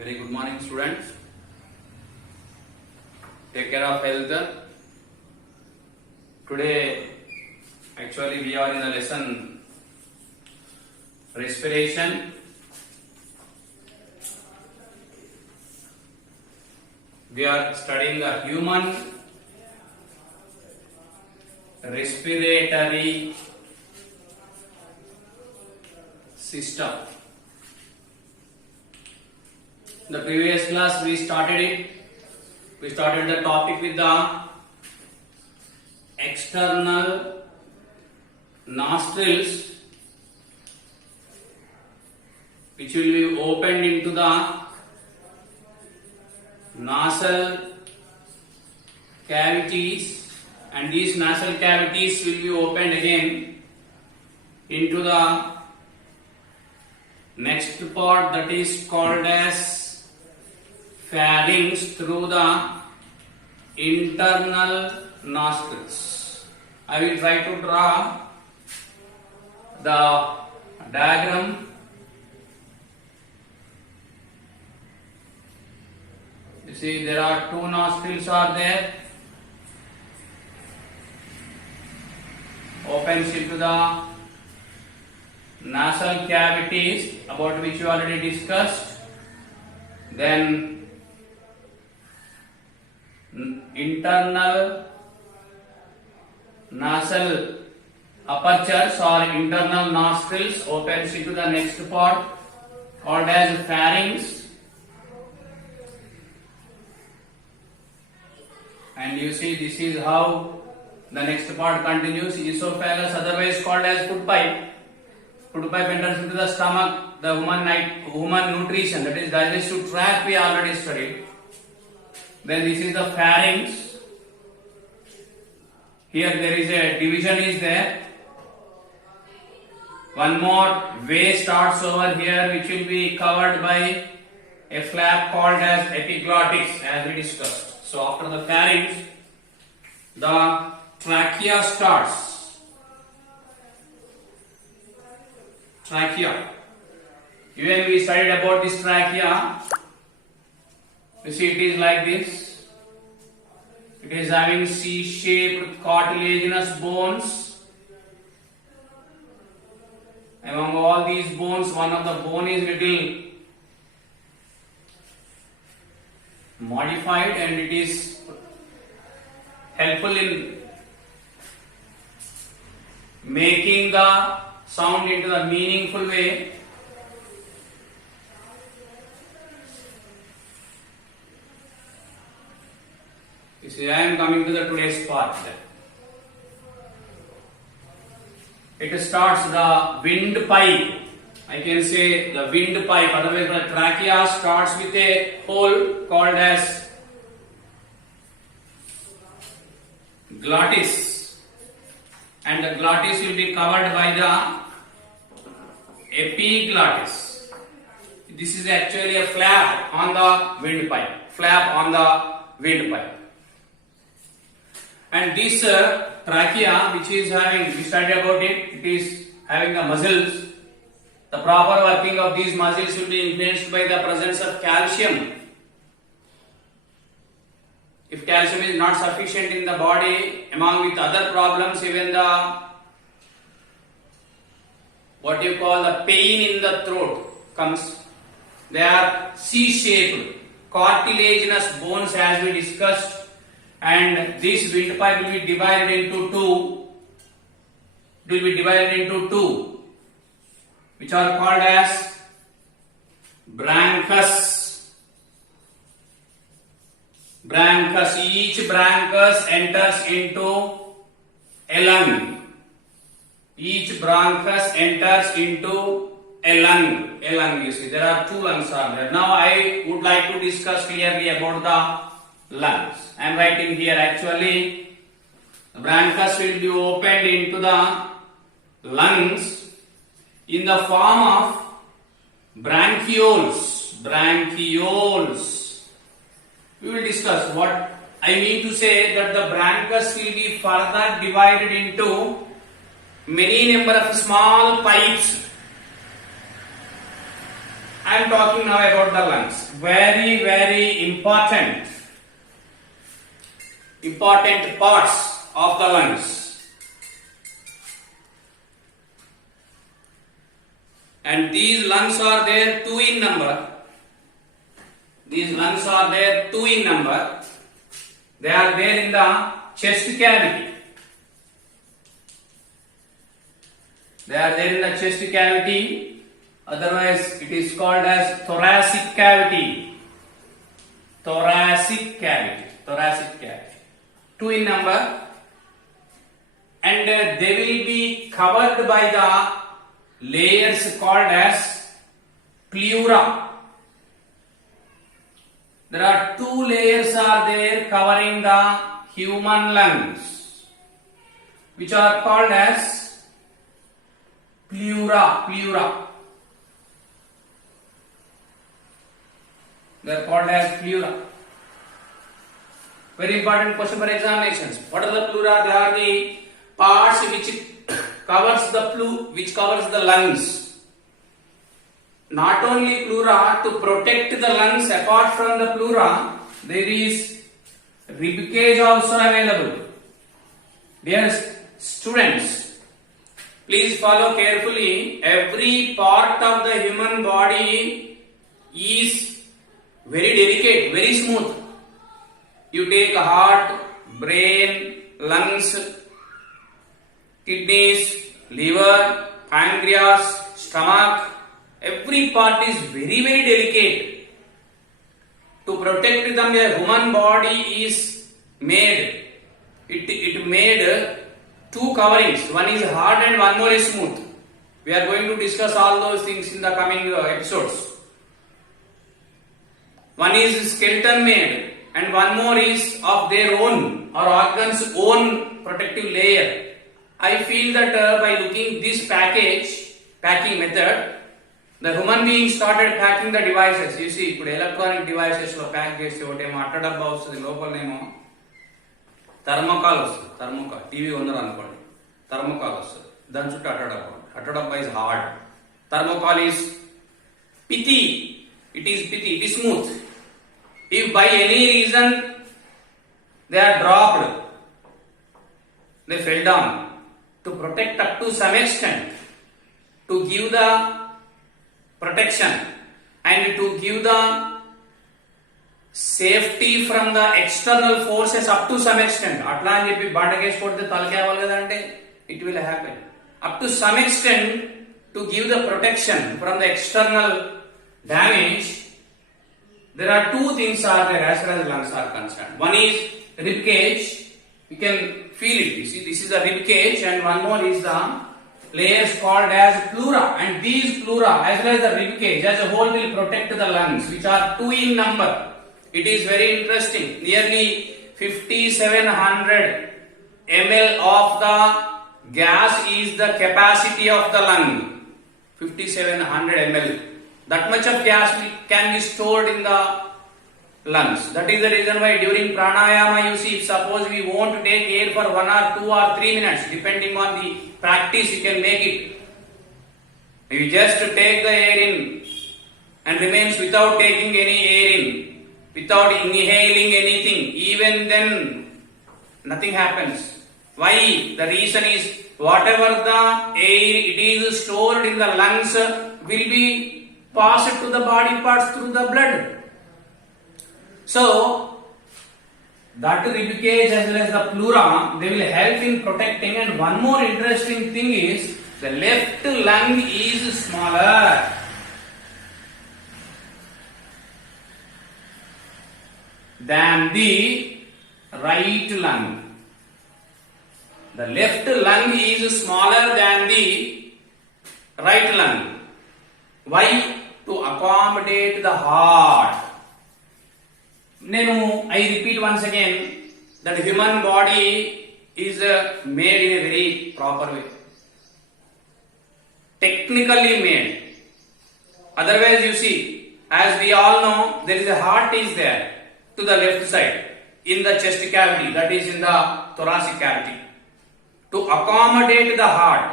Very good morning, students. Take care of health. Today, actually, we are in the lesson respiration. We are studying the human respiratory system. In the previous class we started it. We started the topic with the external nostrils, which will be opened into the nasal cavities, and these nasal cavities will be opened again into the next part, that is called as pharynx, through the internal nostrils. I will try to draw the diagram. You see, there are two nostrils are there, opens into the nasal cavities, about which you already discussed. Then internal nasal apertures or internal nostrils opens into the next part called as pharynx. And you see, this is how the next part continues. Esophagus, otherwise called as food pipe. Food pipe enters into the stomach, the human nutrition, that is digestive tract, we already studied. Then this is the pharynx. Here there is a division is there. One more way starts over here, which will be covered by a flap called as epiglottis, as we discussed. So after the pharynx, the trachea starts. Trachea. Even we studied about this trachea. You see, it is like this. It is having C-shaped cartilaginous bones. Among all these bones, one of the bone is little modified, and it is helpful in making the sound into the meaningful way. You see, I am coming to the today's part. It starts the windpipe. I can say the windpipe, otherwise the trachea starts with a hole called as glottis, and the glottis will be covered by the epiglottis. This is actually a flap on the windpipe. Flap on the windpipe. And this trachea, which is having, we studied about it, it is having the muscles. The proper working of these muscles will be influenced by the presence of calcium. If calcium is not sufficient in the body, along with other problems, even the what you call the pain in the throat comes. They are C-shaped cartilaginous bones, as we discussed. And this windpipe will be divided into two. It will be divided into two, which are called as bronchus. Bronchus. Each bronchus enters into a lung. Each bronchus enters into a lung. A lung, you see, there are two lungs are there. Now I would like to discuss clearly about the lungs. I am writing here actually the bronchus will be opened into the lungs in the form of bronchioles. Bronchioles. We will discuss what I mean to say, that the bronchus will be further divided into many number of small pipes, I am talking now about the lungs. Very, very important parts of the lungs. And these lungs are there two in number. These lungs are there two in number. They are there in the chest cavity. They are there in the chest cavity. Otherwise, it is called as thoracic cavity. Thoracic cavity. Thoracic cavity. Two in number. And they will be covered by the layers called as pleura. There are two layers are there covering the human lungs, which are called as pleura. They are called as pleura. Very important question for examinations. What are the pleura? They are the parts which covers the lungs. Not only pleura, to protect the lungs, apart from the pleura, there is rib cage also available. Dear students, please follow carefully. Every part of the human body is very delicate, very smooth. You take heart, brain, lungs, kidneys, liver, pancreas, stomach. Every part is very, very delicate. To protect them, a human body is made. It made two coverings. One is hard and one more is smooth. We are going to discuss all those things in the coming episodes. One is skeleton made and one more is of their own or organs own protective layer. I feel that by looking this packing method, the human being started packing the devices. You see, ఇప్పుడు electronic devices లో pack చేస్తే ఒకటేమో అట్ట డబ్బా వస్తుంది, లోపలనేమో thermocol వస్తుంది. Thermocol TV ఉందని అనుకోండి, థర్మోకాల్ వస్తుంది. దాని చుట్టూ అట్ట డబ్బా. అట్ట డబ్బా is hard. Thermocol is pithy. It is pithy. It is smooth. If by any reason they are dropped, they fell down, to protect up to some extent, to give the protection and to give the safety from the external forces up to some extent. అట్లా అని చెప్పి బండకేసి కొడితే తలకాయ అవ్వలేదంటే it will happen. Up to some extent, to give the protection from the external damage, there are two things are there as far as lungs are concerned. One is rib cage. You can feel it. You see, this is the rib cage, and one more is the layers called as pleura. And these pleura, as well as the rib cage, as a whole will protect the lungs, which are two in number. It is very interesting. Nearly 5,700 ml of the gas is the capacity of the lung. 5,700 ml. That much of gas can be stored in the lungs. That is the reason why during pranayama, you see, if suppose we want to take air for 1 or 2 or 3 minutes, depending on the practice, you can make it. You just take the air in and remains without taking any air in, without inhaling anything. Even then, nothing happens. Why? The reason is whatever the air it is stored in the lungs will be passed to the body parts through the blood. So, that rib cage as well as the pleura, they will help in protecting. And one more interesting thing is, the left lung is smaller than the right lung. The left lung is smaller than the right lung. Why? To accommodate the heart. I repeat once again that human body is made in a very proper way. Technically made. Otherwise, you see, as we all know, there is a heart is there to the left side in the chest cavity, that is in the thoracic cavity. To accommodate the heart,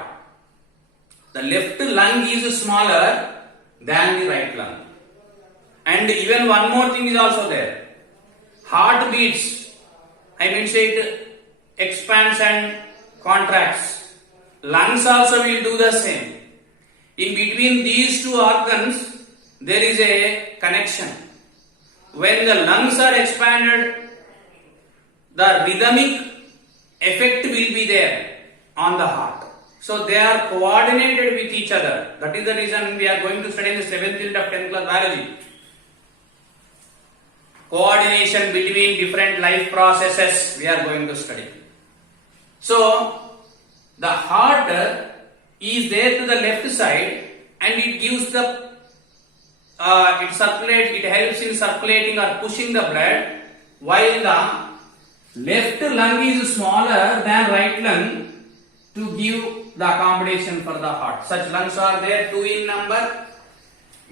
the left lung is smaller than the right lung. And even one more thing is also there. Heart beats. I mean say it expands and contracts. Lungs also will do the same. In between these two organs, there is a connection. When the lungs are expanded, the rhythmic effect will be there on the heart. So they are coordinated with each other. That is the reason we are going to study in the 7th unit of 10th class biology. Coordination between different life processes we are going to study. So the heart is there to the left side and it gives the it helps in circulating or pushing the blood, while the left lung is smaller than right lung to give the accommodation for the heart. Such lungs are there, 2 in number.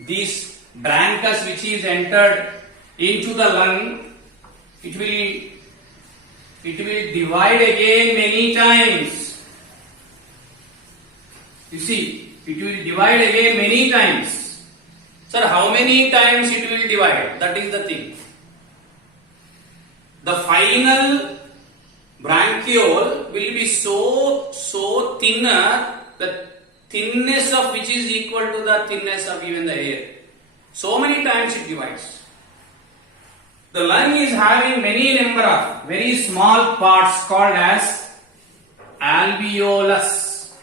This bronchus which is entered into the lung, it will divide again many times. You see, it will divide again many times. Sir, how many times it will divide? That is the thing. The final bronchiole will be so thinner, the thinness of which is equal to the thinness of even the air. So many times it divides. The lung is having many number of very small parts called as alveolus,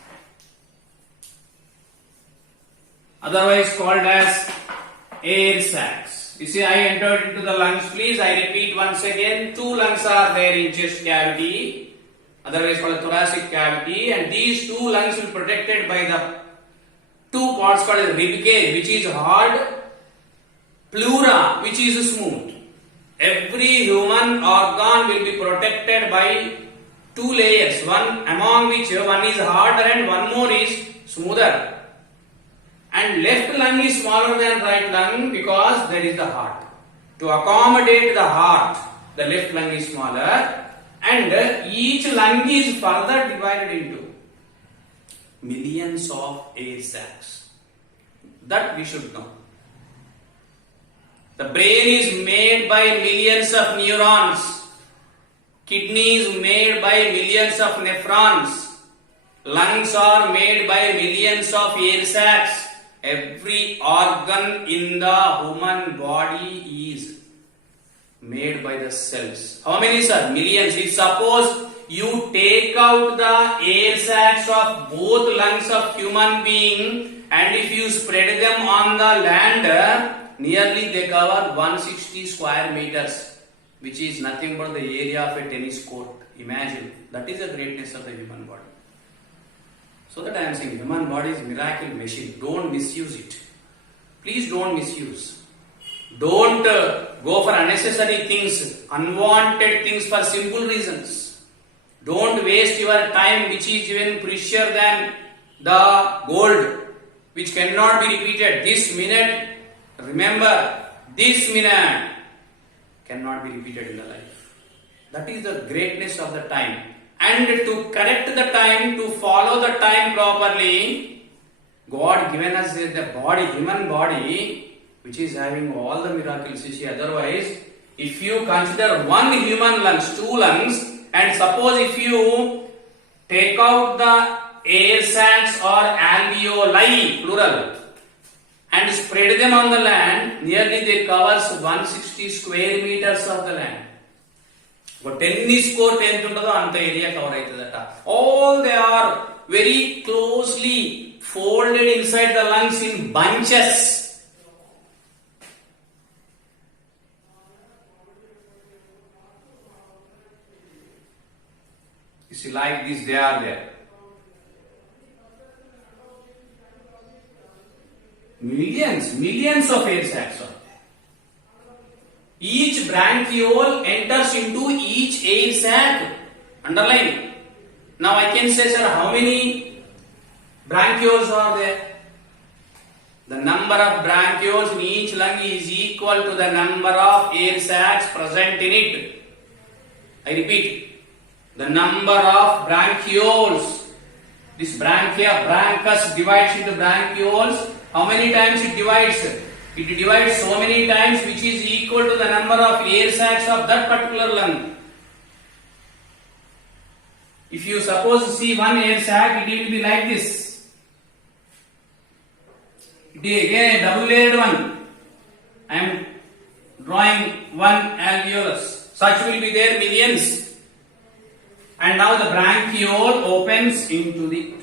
otherwise called as air sacs. You see, I entered into the lungs. Please, I repeat once again. 2 lungs are there in chest cavity, otherwise called thoracic cavity, and these 2 lungs will be protected by the 2 parts called as rib cage, which is hard, pleura, which is smooth. Every human organ will be protected by 2 layers, one among which one is harder and one more is smoother. And left lung is smaller than right lung because there is the heart. To accommodate the heart, the left lung is smaller, and each lung is further divided into millions of air sacs. That we should know. The brain is made by millions of neurons. Kidney is made by millions of nephrons. Lungs are made by millions of air sacs. Every organ in the human body is made by the cells. How many, sir? Millions. If suppose you take out the air sacs of both lungs of human being and if you spread them on the land, nearly they cover 160 square meters, which is nothing but the area of a tennis court. Imagine. That is the greatness of the human body. So that I am saying, human body is miracle machine. Don't misuse it. Please don't misuse. Don't go for unnecessary things, unwanted things for simple reasons. Don't waste your time, which is even precious than the gold, which cannot be repeated. This minute, remember, this minute cannot be repeated in the life. That is the greatness of the time. And to correct the time, to follow the time properly, God given us the body, human body, which is having all the miracles. You see, otherwise, if you consider one human lungs, 2 lungs, and suppose if you take out the air sacs or alveoli, plural, and spread them on the land, nearly they covers 160 square meters of the land. But tennis court ent untado anta area cover aitadata. All they are very closely folded inside the lungs in bunches. You see, like this they are there. Millions of air sacs are there. Each bronchiole enters into each air sac. Underline. Now I can say, sir, how many bronchioles are there? The number of bronchioles in each lung is equal to the number of air sacs present in it. I repeat, the number of bronchioles. This bronchus divides into bronchioles. How many times it divides? It divides so many times which is equal to the number of air sacs of that particular lung. If you suppose see one air sac, it will be like this. It is again a double layered one. I am drawing one alveolus. Such will be there millions. And now the bronchiole opens into the